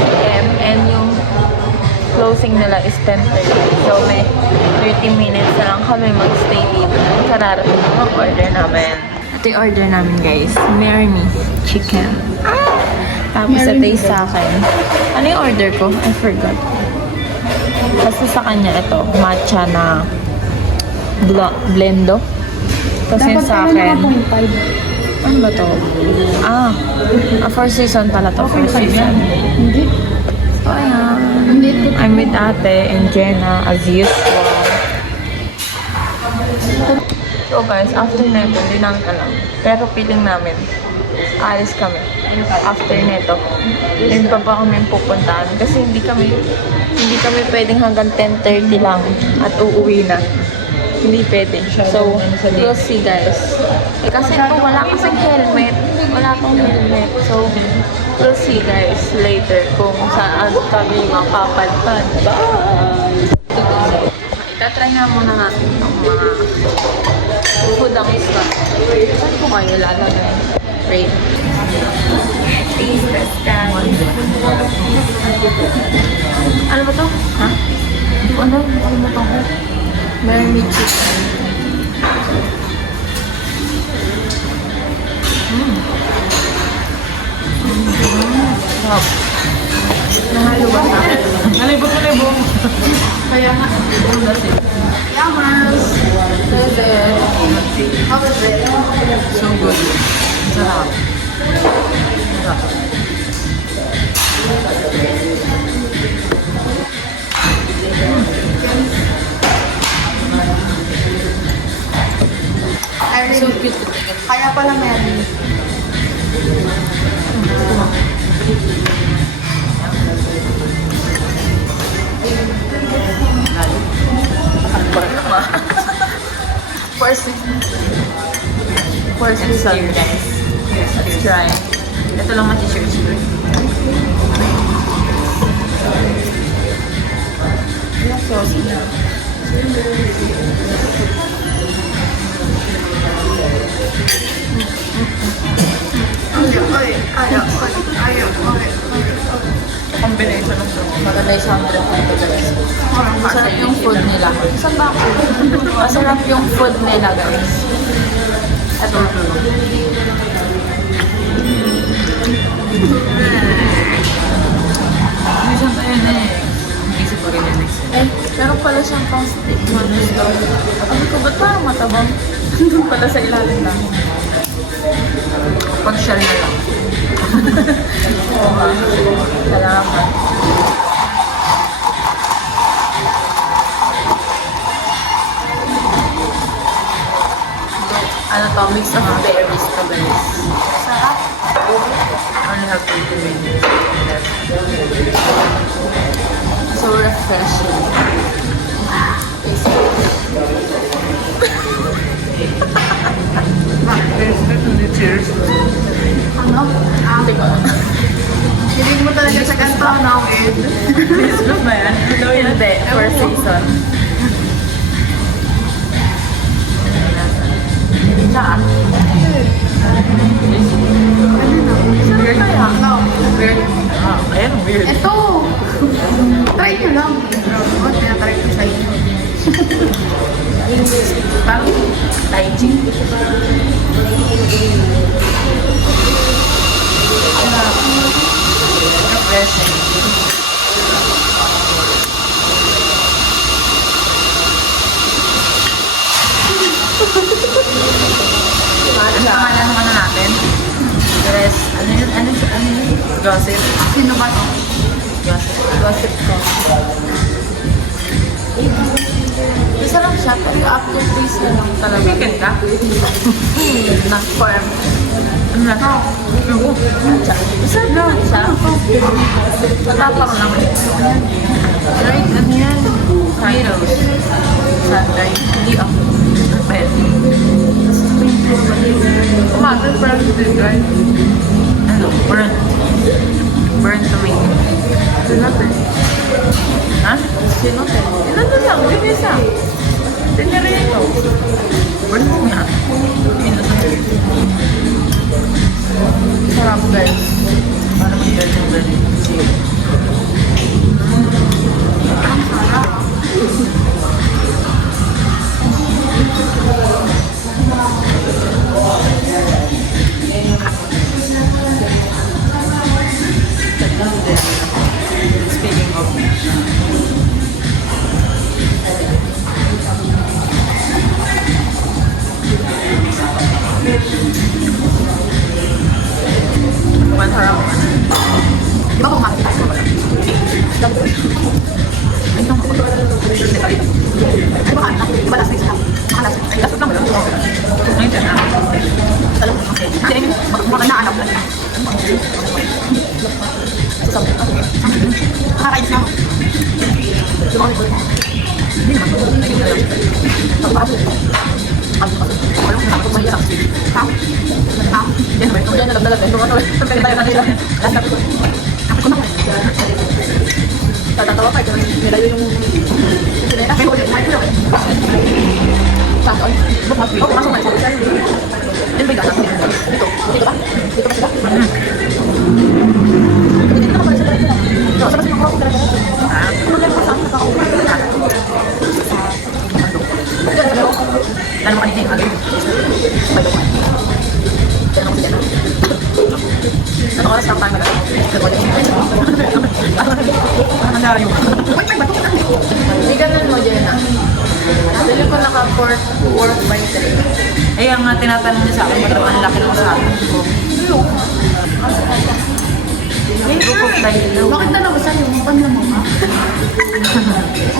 p.m. and yung closing nila is 10:30. So may 30 minutes na lang kami magstay dito. Kararating ang order namin. Ito yung order namin guys. Marry me chicken. Tapos ito yung sa akin. Ano yung order ko? I forgot. Basta sa kanya ito, matcha na blendo. Tapos yung sa akin, ano ba to? Four season pala to. Four season. Hindi. So, ayan. I'm with ate and Jenna as usual. So guys, after neto, hindi namin alam. Pero feeling namin, alis kami. After neto, yun pa kami pupuntahan. Kasi hindi kami pwedeng hanggang 10:30 lang at uuwi na. Hindi pwede. So, we'll see guys. Kasi ito, wala kasing helmet. Wala akong helmet. So, we'll see guys later kung saan kami mapapadpad. Bye! Itatry na muna natin ang mga food ang isa. Saan ko kayo lalagay? Rate. Taste test ka. Ano ba to? Ha? Ano? Ano ba to? Marmy chicken. Wow. Nahalo ba na? Nalibot. Kaya nga. Yamas! How is it? So good. Sarap. So cute. Kaya pala meron. Four season guys. Let's try. Ito lang ma-t-shirts ko. Yung sauce niya. Combination ng sauce. Maganda yung soundtrack nito guys. Masarap yung food nila. Saan ba ako? Masarap yung food nila guys. Ito. Hindi siyang tayo na eh. Isip ko rin yun eh. Meron pala siyang pang steak man gusto. Sabi ko, ba't parang matabang? Doon pala sa ilalim lang. Pag-shell na lang. Oo nga. Salamat. Ano to? Mix of berries to guys. Sarap. Only have 30 minutes. So refreshing. Cheers. Ano? Ate ko. Hindi mo talaga sa ganito, no? Please ko ba yan? Hindi. For season. Saan? Weird kaya? No. Weird. Ayan, weird. Ito! Try nyo lang. What? Tinatry ko sa inyo. Parang Tai Chi. Refreshing. Pangalan naman na natin. Dress. Ano yun? Gossip. Sino ba to? Gossip ko. Masarap siya, pero yung aftertaste na lang talaga. Chicken ka? Na-form. Ano na? Masarap naman siya. Matapang lang. Right, ano yan? Tomatoes. Sunday. Hindi ako. Pwede. Umagal parang din, right? Ano? Burnt. Burnt tomato. Sinote. Ha? Sinote. Ilan na lang? Hindi isa. Tinirito. Burnt nga. Innocent. Sarap guys. Parang mag-burnt yung burnt. Ay, naman ako. Ay, baka anak. Iba last week lang. Baka last week. Ay, last week lang ba yun? Ngayon ka na. Alam mo, okay. Hindi, baka naanak lang. Sasabi. Nakakainis na ako. Lumakit ko. Hindi naman. Naging na lang. Pagpapasok. Walang nakakot mahirap. Ha? Ha? Yan ba? Yan na lang talaga. Pagkakita tayo kanila. Last up ko. Ako na ko. Tatatawa pa. Nilayo yung... Ay, ulit. Ay, ulit. Saan? Oh, pumasok na. Yan ba yung gasa? Dito. Dito ba? Dito ba sila? Dito na ba sila? Dito. Sa kasi mga talaga. Problema ko sa akin nakakauwi. Lalo mo kanina yung agad. May doon. Diyan ako siya. Anong oras lang tayo mag-agad? Parang nangyari yung... Uy, may bato ka na. Hindi ganun mo, Jenna. Dali ko naka-4 work by 3. Eh, ang tinatanong niya sa akin, ba't ang laki ng sa akin? May group of tayo. Bakit dalawa sa'yo? Ano mo ba?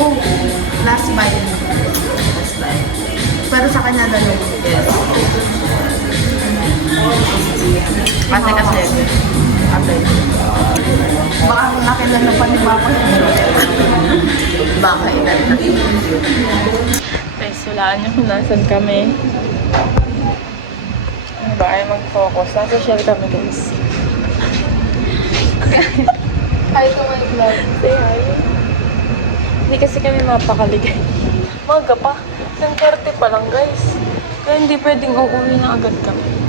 Oh, last bite. Pero sa kanya dalawa. Yes. Kasi Okay. Baka kung nakilan na pa ni Papa. Baka ilan na. Guys, walaan niyo kung nasan kami. Ba ay mag-focus. Nasa shell kami, guys. Hi to my vlog. Say hi. Hindi kasi kami mapakaligay. Maga pa. 10:30 pa lang, guys. Kaya hindi pwedeng uuwi na agad kami.